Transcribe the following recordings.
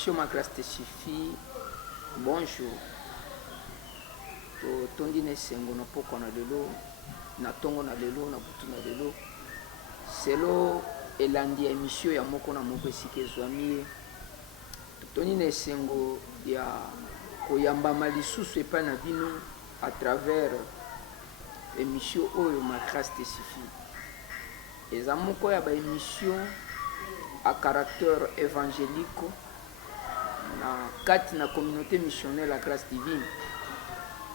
émission ma grâce te suffit. Bonjour. Tondi ne sengo na poko na lelo, na tongo na lelo, na butu na lelo. Selo elandi émission ya moko na moko esike zwami. Tondi ne sengo ya koyamba malisusu epa na bino à travers émission oyo ma grâce te suffit. Eza moko ya ba émission à caractère évangélique na kati na communauté missionnaire la grâce divine.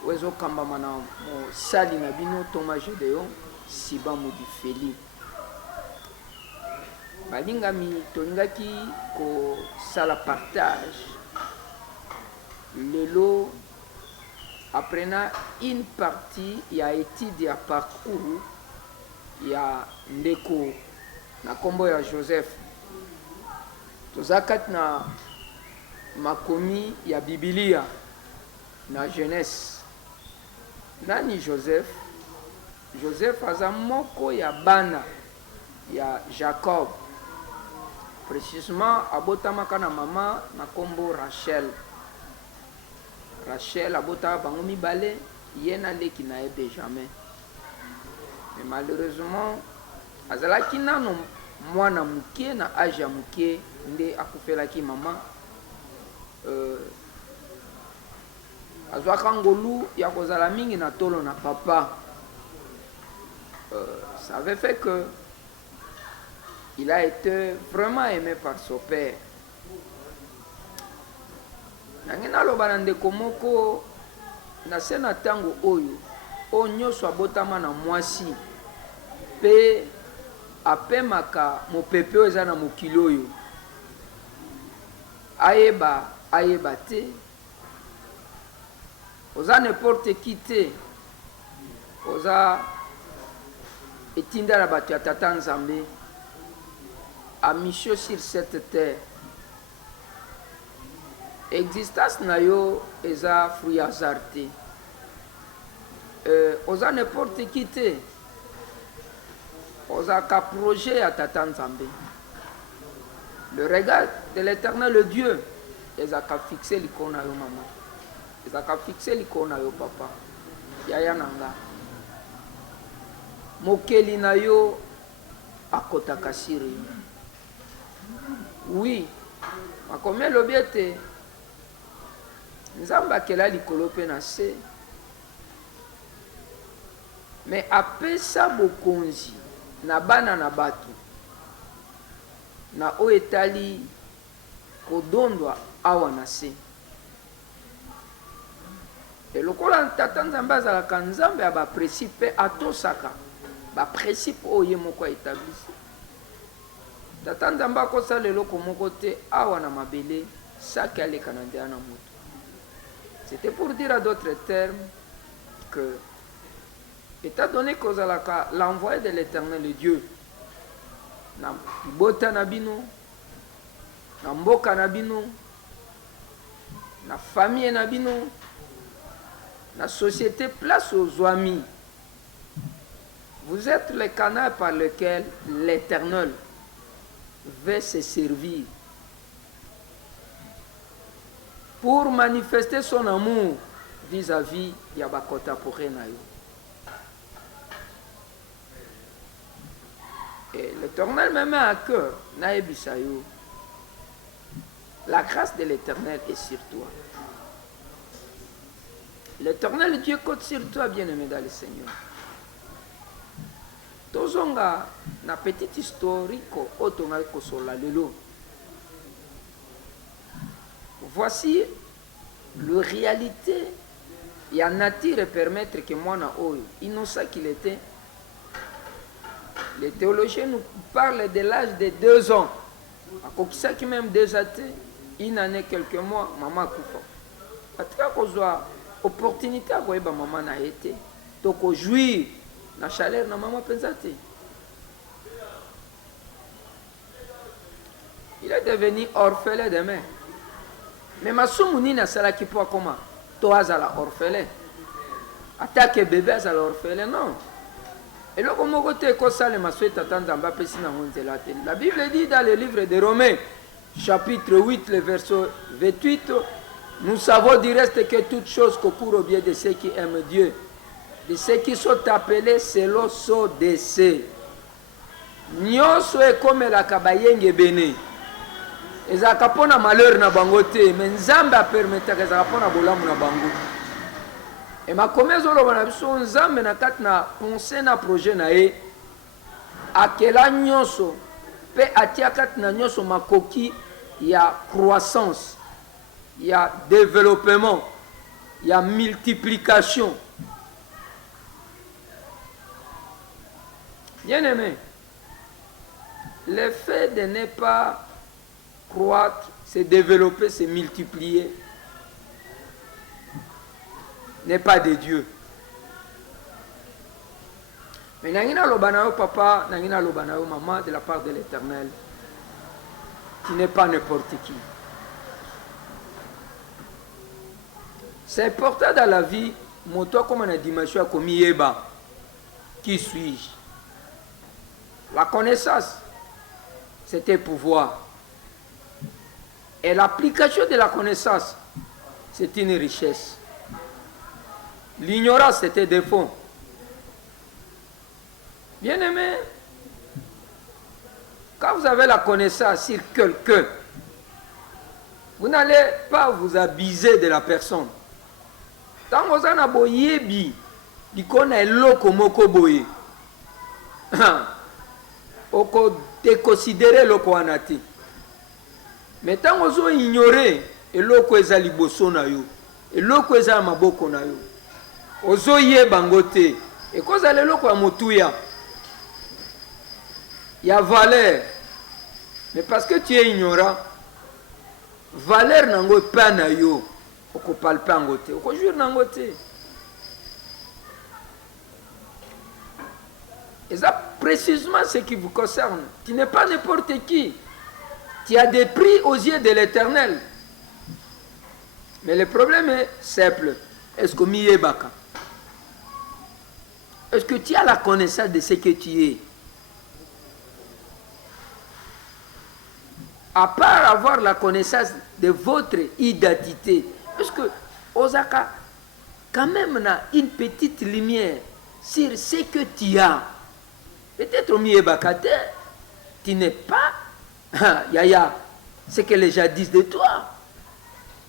Ozo kambama na mo sali na bino Thomas Gedeon Siba Modifeli. Balingami tolingaki ko sala partage lelo apprenant une partie ya étude ya parcours ya ndeko na kombo ya Joseph. Tozakat na makomi ya Biblia na Genèse. Nani Joseph? Joseph aza moko ya bana ya Jacob. Précisément abotamaka na mama na kombo Rachel. Rachel abota bango mibale yena leki na ye Benjamin. Mais malheureusement azalaki nano mwana muke na âge ya muke nde akufelaki mama. Azwaka ngolu ya kozala mingi na tolo na papa. Ça avait fait que il a été vraiment aimé par son père. Nangina loba na ndeko moko na sena tango oyo o nyoso abotama na mwasi pe apemaka mopepe oyo eza na mokili oyo ayeba te oza n'importe qui te oza etinda na bato ya tata Nzambe a mission sur cette terre. Existence na yo eza fruit hasard te. Oza n'importe qui te oza ka projet ya tata Nzambe. Le regard de l'éternel le Dieu eza ka fixer l'icône yo maman. Eza ka fixer l'icône yo papa. Yaya nanga. Mokeli na yo akotaka siri. Oui. Makomé lobiete Nzamba kela likolo pe na se. Mais apesa bokonzi na bana na bato na o etali kodondwa awa na se. Et lokola tata Nzambe azalaka Nzambe ya ba principe atosaka ba principe oyo moko établi. Tata Nzambe akosala eloko moko te awa na mabele saki aleka na nzela na moto. C'était pour dire à d'autres termes que étant donné que l'envoyé de l'Éternel le Dieu na bota na bino na mboka na bino na famille na bino na société place aux amis, vous êtes le canal par lequel l'Éternel veut se servir pour manifester son amour vis-à-vis ya bakota poré na yo. Et l'Éternel me met à cœur, na ebisa yo. La grâce de l'Éternel est sur toi. L'Éternel Dieu compte sur toi, bien-aimé dans le Seigneur. Tozonga na petite historique otonga kosola lelo. Voici la réalité et la nature permettre que moi na oyo innocent qu'il était. Les théologiens nous parlent de l'âge de 2 ans. Akokisa qui même déjà une année quelques mois maman kufa. Atika kozwa opportunité à koyeba maman na été. To ko jouir na chaleur na maman pensate. Il est devenu orphelin de mère. Mais ma soumuni na sala qui peut comment toi azala orphelin. Attaque bébé azala orphelin non. Et là comme côté ko sale ma souhaite attendre en bas pesi na nzela te. La Bible dit dans le livre de Romains chapitre 8, le verset 28, nous savons du reste que toutes choses concourent au bien de ceux qui aiment Dieu, de ceux qui sont appelés selon son dessein. Nyonso ekomelaka bayenge bene ezalaka mpona malheur na bango te, me nzambe apermetaka ezalaka mpona bolamu na bango. E makomi ezoloba na biso nzambe na kati na pense na projet na ye akela nyonso mpe atia kati na nyonso makoki ya croissance, ya développement, ya multiplication. Bien aimé, le fait de ne pas croître, se développer, se multiplier, n'est pas de Dieu. Mais nangina lobana papa, nangina lobana maman, de la part de l'Éternel, qui n'est pas n'importe qui. C'est important dans la vie, moi comme on a dimension comme yeba, qui suis-je? La connaissance, c'était pouvoir. Et l'application de la connaissance, c'est une richesse. L'ignorance, c'était défaut. Bien aimé, quand vous avez la connaissance sur quelqu'un, vous n'allez pas vous abuser de la personne. Tant que vous avez boyebi, vous avez loko moko boye. Vous déconsidérez loko anati. Mais tant que vous ignorez, et loko eza liboso na yo, et loko eza maboko na yo, ozo ye bangote, et quand vous allez loko ya motuya, il y a valeur. Mais parce que tu es ignorant, valeur nango pa na yo, oko palpe angote, oko jure nangote. Et ça précisément ce qui vous concerne. Tu n'es pas n'importe qui. Tu as des prix aux yeux de l'Éternel. Mais le problème est simple. Est-ce que mi baka? Est-ce que tu as la connaissance de ce que tu es? À part avoir la connaissance de votre identité, est-ce que Osaka quand même a une petite lumière sur ce que tu as? Peut-être au milieu bakate, tu n'es pas yaya, ce que les gens disent de toi.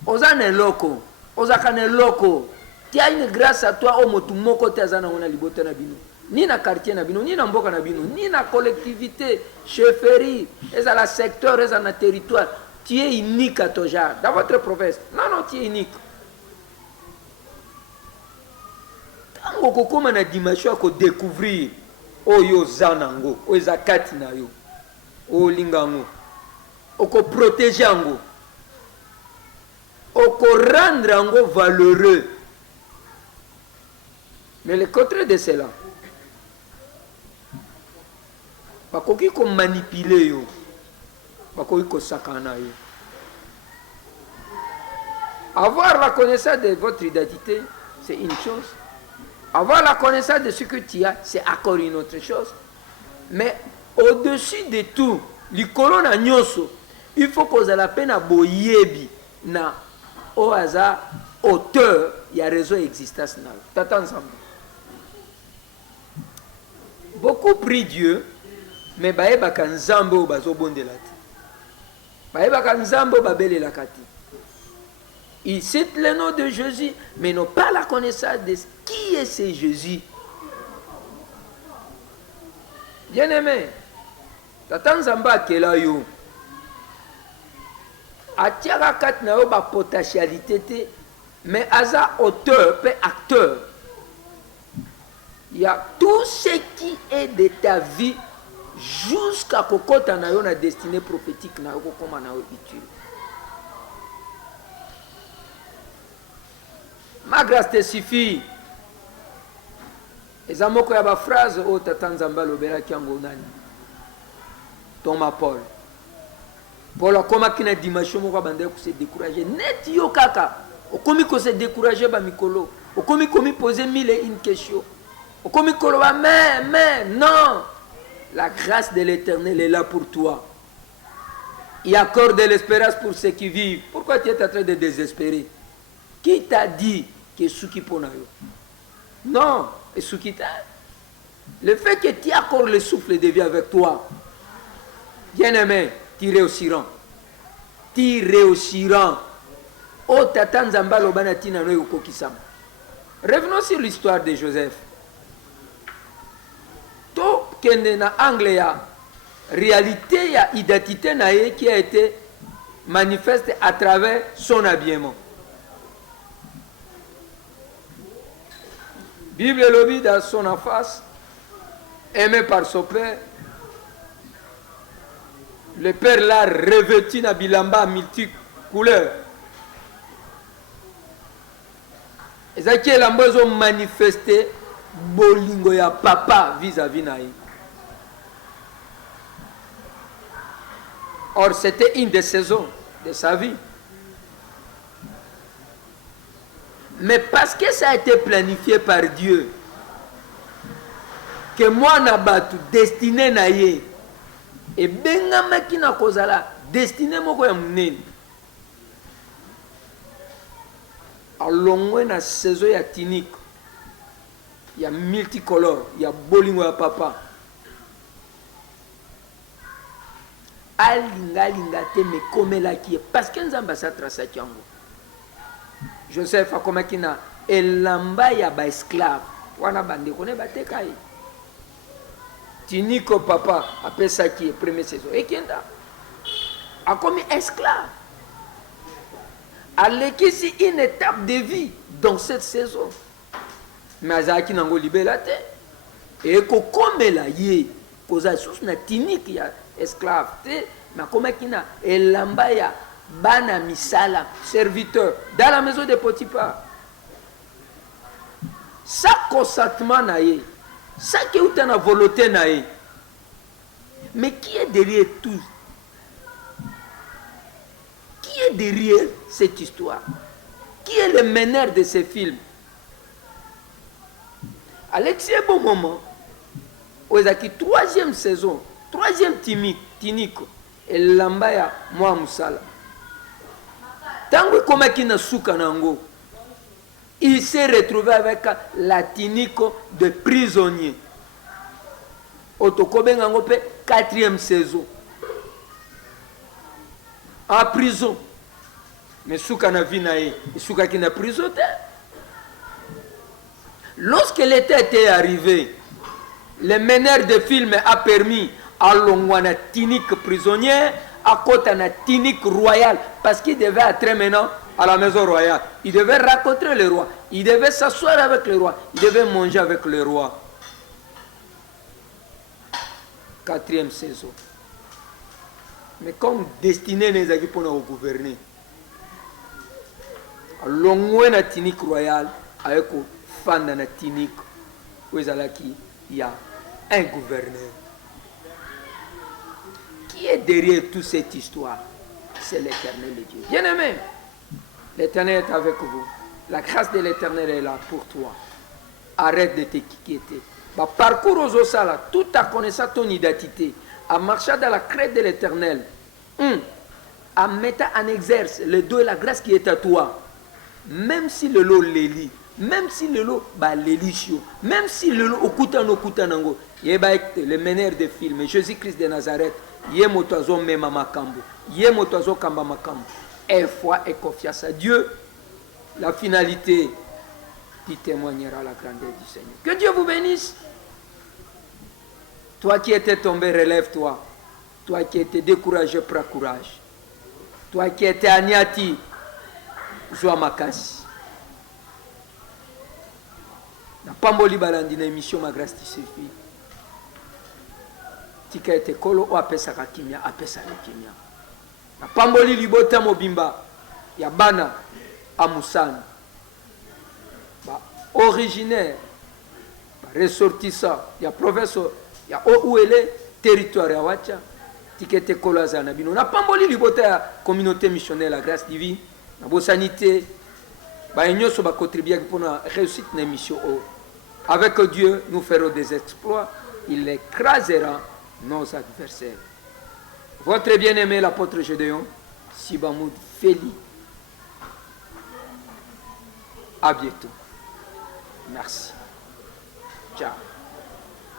Osane loko, Osakane loko, tu as une grâce à toi, au motumoko te azana ona libote na bino. Ni na quartier na bino, ni na mboka na bino, ni na collectivité, chefferie, et à la secteur, et à la territoire. Tu es unique à ton genre, dans votre province. Non, non, tu es unique. Tango kokoma na dimension ko découvrir oyo zanango, oyo zakati na yo, o lingango, oko protéger ango, oko rendre ango valeureux. Mais le contraire de cela, bakoki ko manipuler yo, bakoki ko sakana yo. Avoir la connaissance de votre identité, c'est une chose. Avoir la connaissance de ce que tu as, c'est encore une autre chose. Mais au-dessus de tout, l'ikolo na nyoso, il faut qu'on ait la peine à boyebi na au hasard auteur, il y a raison d'existence. T'attends ensemble. Beaucoup prient Dieu, mais bae baka nzambo bazo bondelati. Bae baka nzambo babele la kati. Ils citent le nom de Jésus, mais n'ont pas la connaissance de qui est ce Jésus. Bien-aimé, Tata Nzamba kela yo. Atiara kat na yo ba potentialité, mais aza auteur, pe acteur. Il y a tout ce qui est de ta vie jusqu'à kokota na yo na destinée prophétique na yo kokoma na yo utile. Ma grâce te suffit. Et ça m'a dit une phrase au Tata Nzamba lobera kiango nani. Thomas Paul. Paul a comme une dimension mo bande ko se décourager. Net yo kaka. O komi ko se décourager ba mikolo. O komi poser mille et une question. O komi kolo ba mais non. La grâce de l'Éternel est là pour toi. Il accorde de l'espérance pour ceux qui vivent. Pourquoi tu es en train de désespérer? Qui t'a dit que Suki Ponayo? Non, et Suki t'a. Le fait que tu accordes le souffle de vie avec toi, bien-aimé, tu réussiras. Tu réussiras. Oh, tata Nzamba Lobana Tina no Yokokisama. Revenons sur l'histoire de Joseph. To kende na angle ya réalité ya identité nae qui a été manifeste à travers son habillement. Bible lobby dans son face, aimé par son père. Le père l'a revêtu na bilamba multicouleur. Ezekiel Ambozo manifesté bolingo ya papa vis-à-vis naï. Or, c'était une des saisons de sa vie. Mais parce que ça a été planifié par Dieu, que moi nabatu destiné naïe, et bengama ki na kozala destiné moko ya munene. Alongwe na saison ya tinique. Il y a multicolore, il y a bolingo ya papa. Alinga te me komela ki parce que nzamba sa trasa kiango. Joseph a komaki na elamba ya ba esclave. Wana bande kone bateka yi. Tiniko papa apesa ki première saison. Et kienda a commis esclave. Alekisi une étape de vie dans cette saison. Mais azaki nango libela te. Et ko komela ye koza sus na tiniki ya esclave te. Mais comme kina elamba ya bana misala serviteur dans la maison de Potiphar. Ça consentement na ye. Ça qui est dans la volonté na ye. Mais qui est derrière tout? Qui est derrière cette histoire? Qui est le meneur de ce film? Alexis est bon moment. Ozaki troisième saison, troisième tiniko. Et lambaya moi musala. Tango komaki na suka nango. Il s'est retrouvé avec la tiniko de prisonnier. Otokobe ngango pe quatrième saison. En prison. Mais suka na vinae, suka ki na prison te. Lorsque l'été était arrivé, le meneur de film a permis à Longwana Tinik prisonnier à côté de Tinik royal parce qu'il devait être maintenant à la maison royale. Il devait rencontrer le roi. Il devait s'asseoir avec le roi. Il devait manger avec le roi. Quatrième saison. Mais comme destiné les équipes pour nous gouverner, Longwana Tinik royal avec fan de la Tinik où il y a un gouverneur. Qui est derrière toute cette histoire? C'est l'Éternel de Dieu. Bien-aimé, l'Éternel est avec vous. La grâce de l'Éternel est là pour toi. Arrête de t'inquiéter. Parcours aux osala, tout en connaissant ton identité, en marchant dans la crête de l'Éternel, en mettant en exerce le dos et la grâce qui est à toi, même si le lot l'élit, même si le lot l'élichio, même si le lot okutanango, le meneur de film, Jésus-Christ de Nazareth, Yemotozo mema makambo, Yemotozo kamba makambo. Et foi et confiance à Dieu, la finalité, tu témoigneras la grandeur du Seigneur. Que Dieu vous bénisse. Toi qui étais tombé, relève-toi. Toi qui étais découragé, prends courage. Toi qui étais agnati, joie makasi. Na pamboli balandi na émission ma grâce ti suffit. Tika ete kolo o apesaka kimia, apesaka kimia. Na pamboli libota mobimba ya bana amusana. Ba originaire, ba ressortissant, ya professeur, ya où elle est territoire ya wacha. Tika ete kolo azana bino. Na pamboli libota ya communauté missionnaire la grâce divine, na bo sanité, ba nyoso ba contribuer pour la réussite de l'émission. Avec Dieu, nous ferons des exploits. Il écrasera nos adversaires. Votre bien-aimé, l'apôtre Gédéon, Sibamoud Feli. À bientôt. Merci. Ciao.